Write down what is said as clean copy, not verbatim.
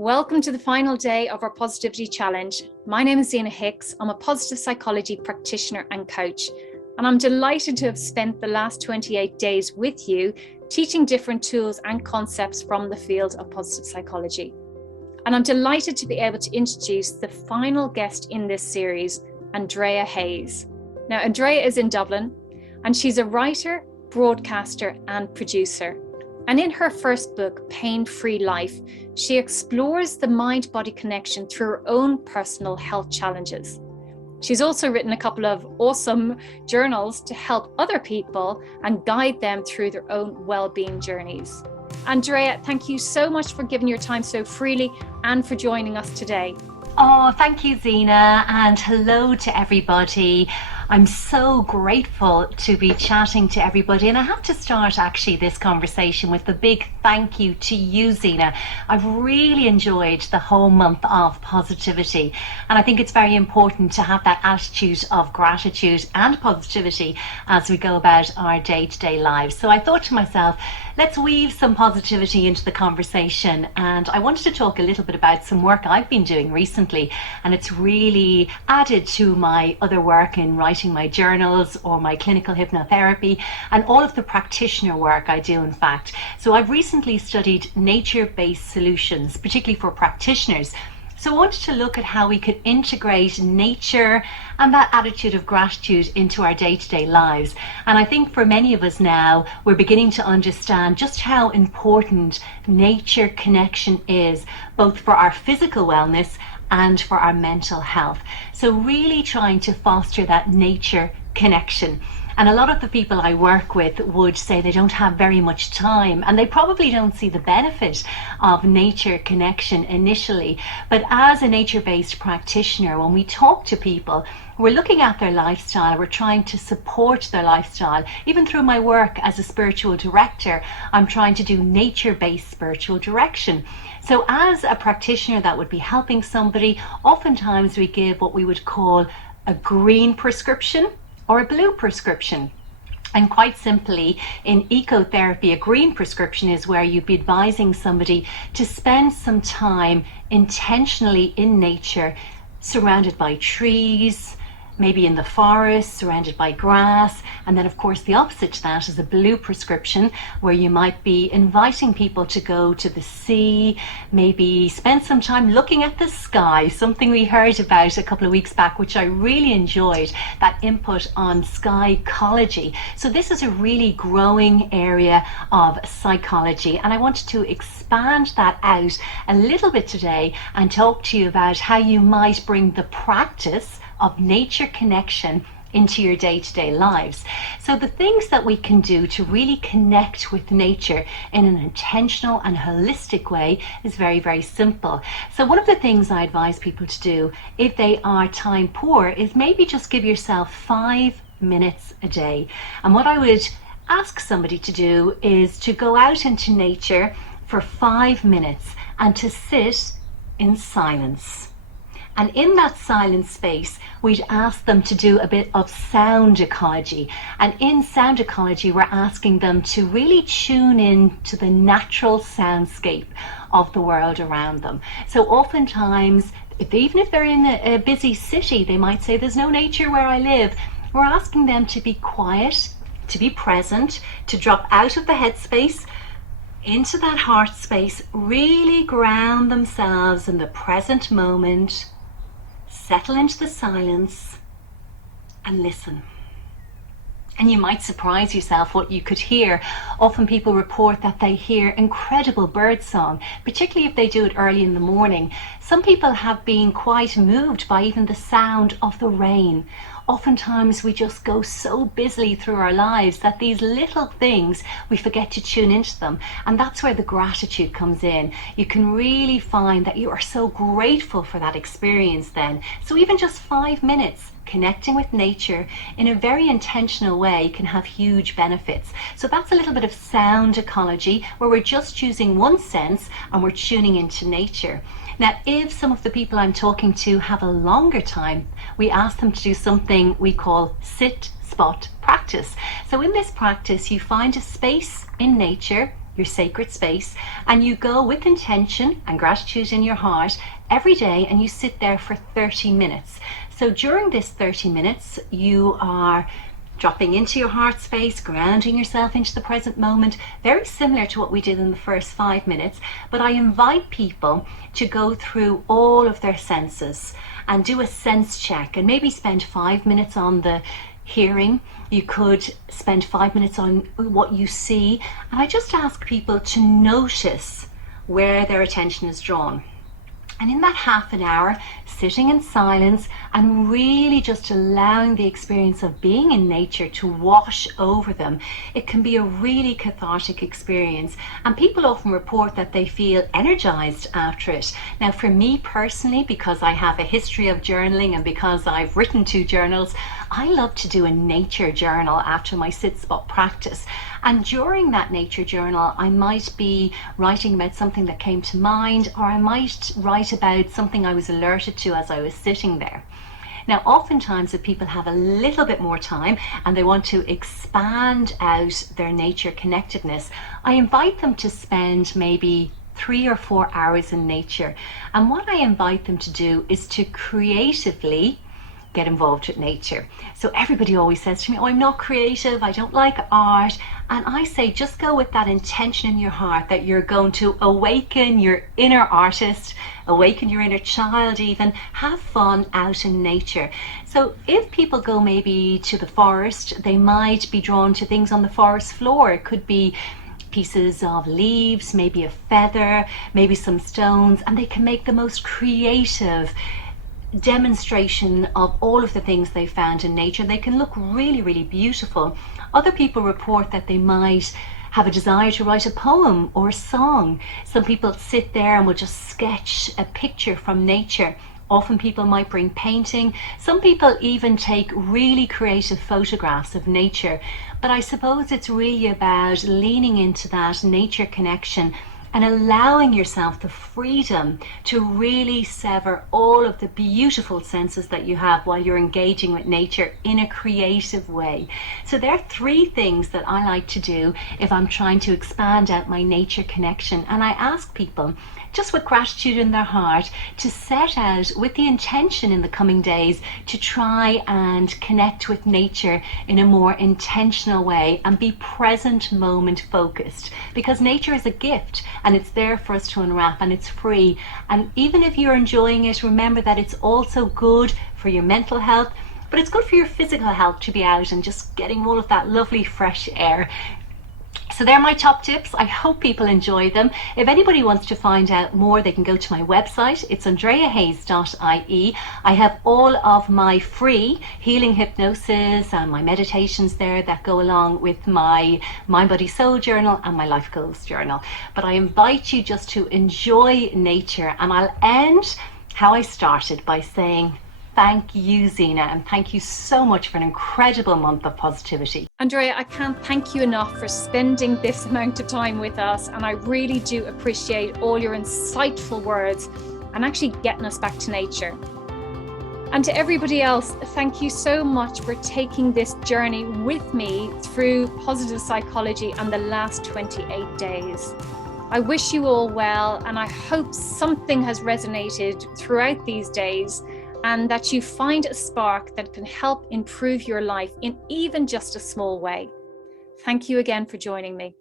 Welcome to the final day of our Positivity Challenge. My name is Zena Hicks. I'm a positive psychology practitioner and coach, and I'm delighted to have spent the last 28 days with you teaching different tools and concepts from the field of positive psychology. And I'm delighted to be able to introduce the final guest in this series, Andrea Hayes. Now, Andrea is in Dublin, and she's a writer, broadcaster, and producer. And in her first book, Pain-Free Life, she explores the mind-body connection through her own personal health challenges. She's also written a couple of awesome journals to help other people and guide them through their own well-being journeys. Andrea, thank you so much for giving your time so freely and for joining us today. Oh, thank you, Zena, and hello to everybody. I'm so grateful to be chatting to everybody, and I have to start actually this conversation with a big thank you to you, Zena. I've really enjoyed the whole month of positivity, and I think it's very important to have that attitude of gratitude and positivity as we go about our day-to-day lives. So I thought to myself, let's weave some positivity into the conversation, and I wanted to talk a little bit about some work I've been doing recently, and it's really added to my other work in writing my journals or my clinical hypnotherapy and all of the practitioner work I do, in fact. So I've recently studied nature-based solutions, particularly for practitioners. So I wanted to look at how we could integrate nature and that attitude of gratitude into our day-to-day lives. And I think for many of us now, we're beginning to understand just how important nature connection is, both for our physical wellness and for our mental health. So really trying to foster that nature connection. And a lot of the people I work with would say they don't have very much time, and they probably don't see the benefit of nature connection initially. But as a nature-based practitioner, when we talk to people, we're looking at their lifestyle, we're trying to support their lifestyle. Even through my work as a spiritual director, I'm trying to do nature-based spiritual direction. So as a practitioner that would be helping somebody, oftentimes we give what we would call a green prescription or a blue prescription. And quite simply, in ecotherapy, a green prescription is where you'd be advising somebody to spend some time intentionally in nature, surrounded by trees, maybe in the forest, surrounded by grass. And then of course the opposite to that is a blue prescription, where you might be inviting people to go to the sea, maybe spend some time looking at the sky, something we heard about a couple of weeks back, which I really enjoyed, that input on sky ecology. So this is a really growing area of psychology, and I wanted to expand that out a little bit today and talk to you about how you might bring the practice of nature connection into your day-to-day lives. So the things that we can do to really connect with nature in an intentional and holistic way is very, very simple. So one of the things I advise people to do if they are time poor is maybe just give yourself 5 minutes a day. And what I would ask somebody to do is to go out into nature for 5 minutes and to sit in silence. And in that silent space, we'd ask them to do a bit of sound ecology. And in sound ecology, we're asking them to really tune in to the natural soundscape of the world around them. So oftentimes, even if they're in a busy city, they might say, there's no nature where I live. We're asking them to be quiet, to be present, to drop out of the headspace, into that heart space, really ground themselves in the present moment, settle into the silence and listen. And you might surprise yourself what you could hear. Often people report that they hear incredible bird song, particularly if they do it early in the morning. Some people have been quite moved by even the sound of the rain. Oftentimes we just go so busily through our lives that these little things, we forget to tune into them. And that's where the gratitude comes in. You can really find that you are so grateful for that experience then. So even just 5 minutes connecting with nature in a very intentional way can have huge benefits. So that's a little bit of sound ecology, where we're just using one sense and we're tuning into nature. Now, if some of the people I'm talking to have a longer time, we ask them to do something we call sit, spot, practice. So in this practice, you find a space in nature your sacred space, and you go with intention and gratitude in your heart every day, and you sit there for 30 minutes. So during this 30 minutes, you are dropping into your heart space, grounding yourself into the present moment, very similar to what we did in the first 5 minutes. But I invite people to go through all of their senses and do a sense check, and maybe spend 5 minutes on the hearing. You could spend 5 minutes on what you see. And I just ask people to notice where their attention is drawn. And in that half an hour, sitting in silence and really just allowing the experience of being in nature to wash over them, it can be a really cathartic experience. And people often report that they feel energized after it. Now, for me personally, because I have a history of journaling and because I've written 2 journals, I love to do a nature journal after my sit spot practice. And during that nature journal, I might be writing about something that came to mind, or I might write about something I was alerted to as I was sitting there. Now, oftentimes if people have a little bit more time and they want to expand out their nature connectedness, I invite them to spend maybe 3 or 4 hours in nature. And what I invite them to do is to creatively get involved with nature. So everybody always says to me, oh, I'm not creative, I don't like art. And I say, just go with that intention in your heart that you're going to awaken your inner artist, awaken your inner child even, have fun out in nature. So if people go maybe to the forest, they might be drawn to things on the forest floor. It could be pieces of leaves, maybe a feather, maybe some stones, and they can make the most creative demonstration of all of the things they found in nature. They can look really, really beautiful. Other people report that they might have a desire to write a poem or a song. Some people sit there and will just sketch a picture from nature. Often people might bring painting. Some people even take really creative photographs of nature. But I suppose it's really about leaning into that nature connection and allowing yourself the freedom to really sever all of the beautiful senses that you have while you're engaging with nature in a creative way. So there are 3 things that I like to do if I'm trying to expand out my nature connection. And I ask people, just with gratitude in their heart, to set out with the intention in the coming days to try and connect with nature in a more intentional way and be present moment focused, because nature is a gift and it's there for us to unwrap, and it's free. And even if you're enjoying it, remember that it's also good for your mental health, but it's good for your physical health to be out and just getting all of that lovely fresh air. So they're my top tips. I hope people enjoy them. If anybody wants to find out more, they can go to my website. It's andreahayes.ie. I have all of my free healing hypnosis and my meditations there that go along with my Mind, Body, Soul journal and my Life Goals journal. But I invite you just to enjoy nature. And I'll end how I started by saying, thank you, Zena, and thank you so much for an incredible month of positivity. Andrea, I can't thank you enough for spending this amount of time with us, and I really do appreciate all your insightful words and actually getting us back to nature. And to everybody else, thank you so much for taking this journey with me through positive psychology and the last 28 days. I wish you all well, and I hope something has resonated throughout these days, and that you find a spark that can help improve your life in even just a small way. Thank you again for joining me.